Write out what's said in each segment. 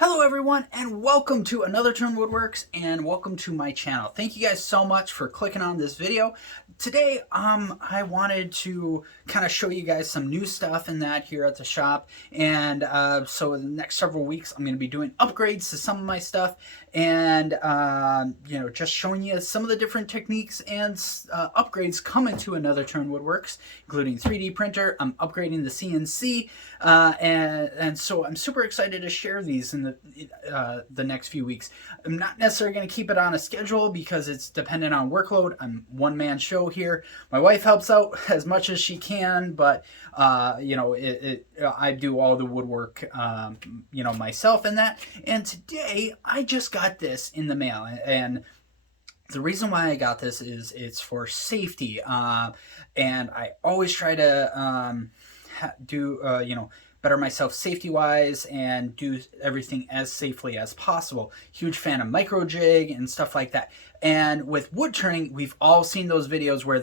Hello everyone and welcome to another Turn Woodworks and welcome to my channel. Thank you guys so much for clicking on this video. Today I wanted to kind of show you guys some new stuff in that here at the shop, and so in the next several weeks I'm going to be doing upgrades to some of my stuff and just showing you some of the different techniques and upgrades coming to another Turn Woodworks, including 3D printer. I'm upgrading the CNC and so I'm super excited to share these in the next few weeks. I'm not necessarily going to keep it on a schedule because it's dependent on workload. I'm one-man show here. My wife helps out as much as she can, but I do all the woodwork myself and that. And today I just got this in the mail, and the reason why I got this is it's for safety, and I always try to better myself safety wise and do everything as safely as possible. Huge fan of micro jig and stuff like that. And with wood turning, we've all seen those videos where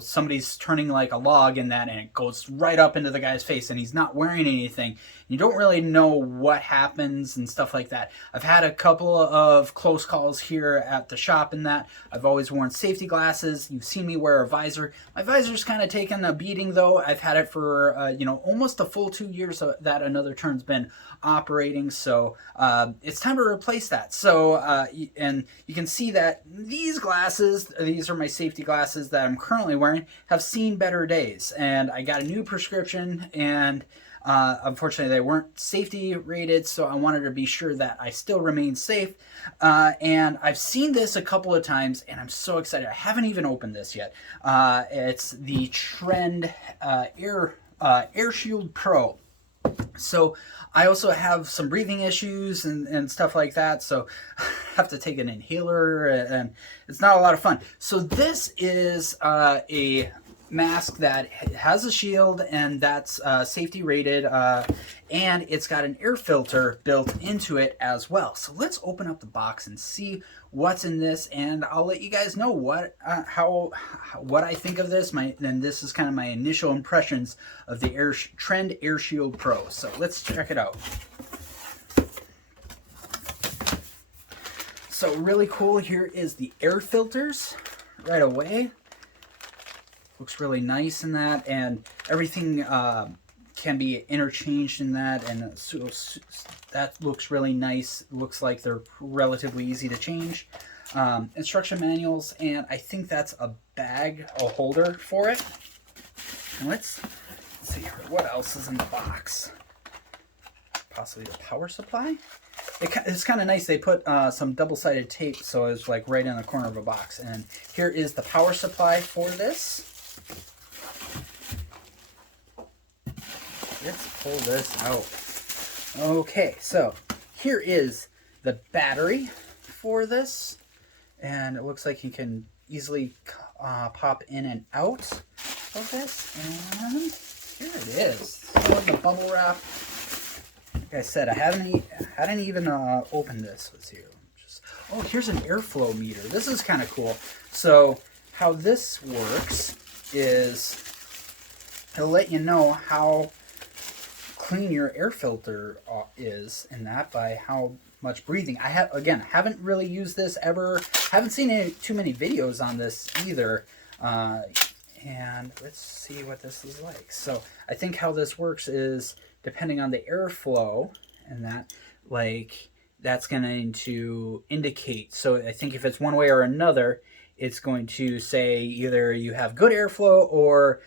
somebody's turning like a log in that and it goes right up into the guy's face and he's not wearing anything. You don't really know what happens and stuff like that. I've had a couple of close calls here at the shop in that. I've always worn safety glasses. You've seen me wear a visor. My visor's kind of taken a beating though. I've had it for almost a full 2 years that Another Turn's been operating, so it's time to replace that. So and you can see that these glasses, these are my safety glasses that I'm currently wearing, have seen better days, and I got a new prescription, and unfortunately they weren't safety rated, so I wanted to be sure that I still remain safe. And I've seen this a couple of times and I'm so excited. I haven't even opened this yet. It's the Trend airshield Pro. So I also have some breathing issues and stuff like that, so I have to take an inhaler and it's not a lot of fun. So this is a mask that has a shield and that's safety rated, and it's got an air filter built into it as well. So let's open up the box and see what's in this, and I'll let you guys know what I think of this. And this is kind of my initial impressions of the Trend airshield Pro. So let's check it out. So really cool, here is the air filters right away. Looks really nice in that, and everything can be interchanged in that, and so that looks really nice. Looks like they're relatively easy to change. Instruction manuals, and I think that's a bag, a holder for it. And let's see here, what else is in the box? Possibly the power supply. It's kind of nice. They put some double-sided tape, so it's like right in the corner of a box. And here is the power supply for this. Let's pull this out. Okay, so here is the battery for this, and it looks like you can easily pop in and out of this. And here it is. So the bubble wrap. Like I said, I hadn't even opened this. Let's see. Oh, here's an airflow meter. This is kind of cool. So how this works is it'll let you know how clean your air filter is, and that by how much breathing. I haven't really used this ever. Haven't seen too many videos on this either. And let's see what this is like. So I think how this works is depending on the airflow and that, like, that's going to indicate. So I think if it's one way or another, it's going to say either you have good airflow or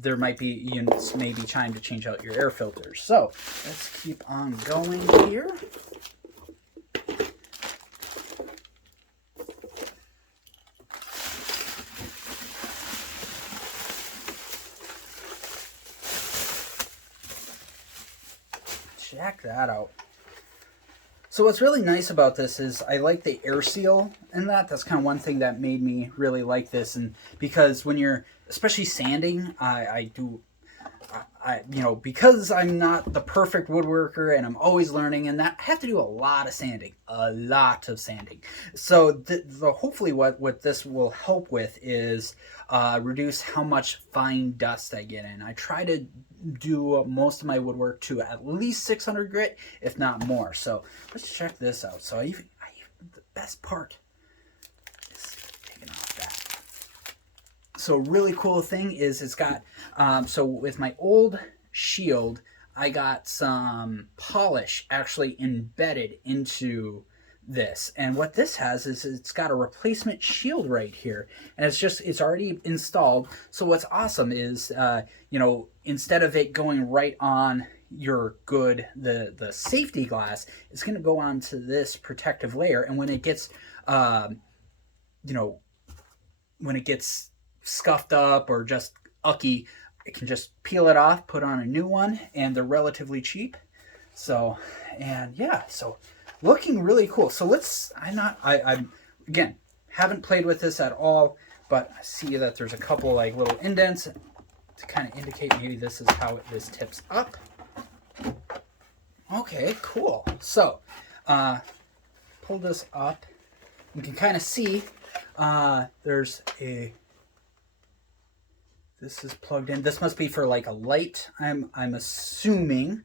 there might be maybe time to change out your air filters. So let's keep on going here. Check that out. So what's really nice about this is I like the air seal in that. That's kind of one thing that made me really like this, and because when you're especially sanding, because I'm not the perfect woodworker and I'm always learning, and that I have to do a lot of sanding. So hopefully what this will help with is reduce how much fine dust I get in. I try to do most of my woodwork to at least 600 grit, if not more. So let's check this out. So the best part is taking off that. So really cool thing is it's got, so with my old shield, I got some polish actually embedded into this, and what this has is it's got a replacement shield right here, and it's already installed. So what's awesome is you know, instead of it going right on your the safety glass, it's going to go onto this protective layer, and when it gets you know, when it gets scuffed up or just ucky, it can just peel it off, put on a new one, and they're relatively cheap. So, and yeah, so looking really cool. So I'm again, haven't played with this at all, but I see that there's a couple like little indents to kind of indicate maybe this is how this tips up. Okay, cool. So, pull this up. You can kind of see there's this is plugged in. This must be for like a light, I'm assuming,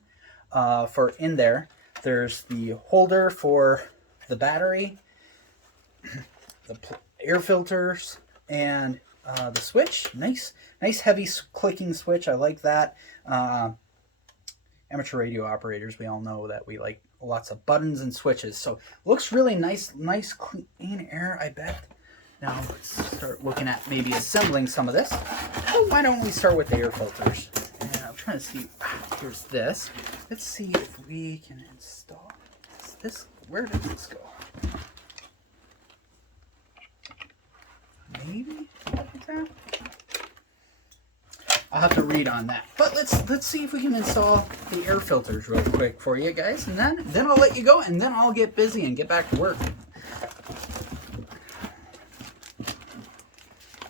for in there. There's the holder for the battery, the air filters, and the switch. Nice heavy clicking switch. I like that. Amateur radio operators, we all know that we like lots of buttons and switches. So looks really nice clean air, I bet. Now let's start looking at maybe assembling some of this. Well, why don't we start with the air filters? And I'm trying to see, here's this. Let's see if we can install this. Where does this go? Maybe like that? I'll have to read on that. But let's see if we can install the air filters real quick for you guys, and then I'll let you go, and then I'll get busy and get back to work.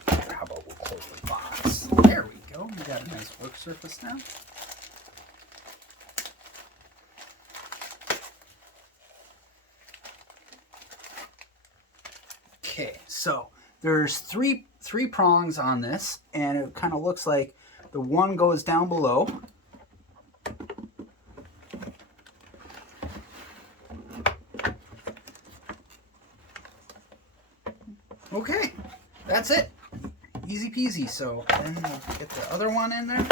How about we'll close the box? There we go. We got a nice work surface now. Okay, so there's three prongs on this, and it kind of looks like the one goes down below. Okay, that's it. Easy peasy. So then we'll get the other one in there.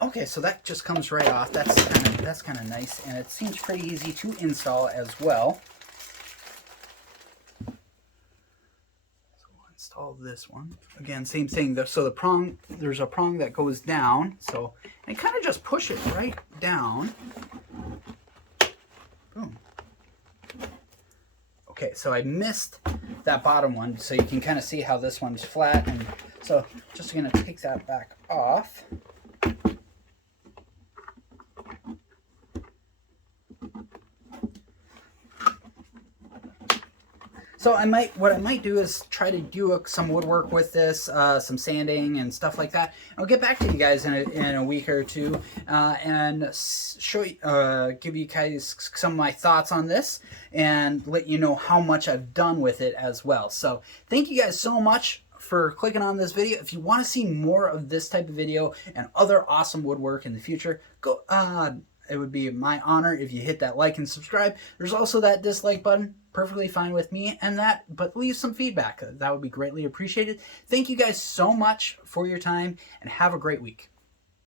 Okay, so that just comes right off. That's kind of nice, and it seems pretty easy to install as well. So we'll install this one. Again, same thing. So the prong, there's a prong that goes down. So I kind of just push it right down. Boom. Okay, so I missed that bottom one, so you can kind of see how this one's flat, and so just going to take that back off. So what I might do is try to do some woodwork with this, some sanding and stuff like that. I'll get back to you guys in a week or two and show you, give you guys some of my thoughts on this and let you know how much I've done with it as well. So thank you guys so much for clicking on this video. If you want to see more of this type of video and other awesome woodwork in the future, go. It would be my honor if you hit that like and subscribe. There's also that dislike button, perfectly fine with me, and but leave some feedback. That would be greatly appreciated. Thank you guys so much for your time, and have a great week.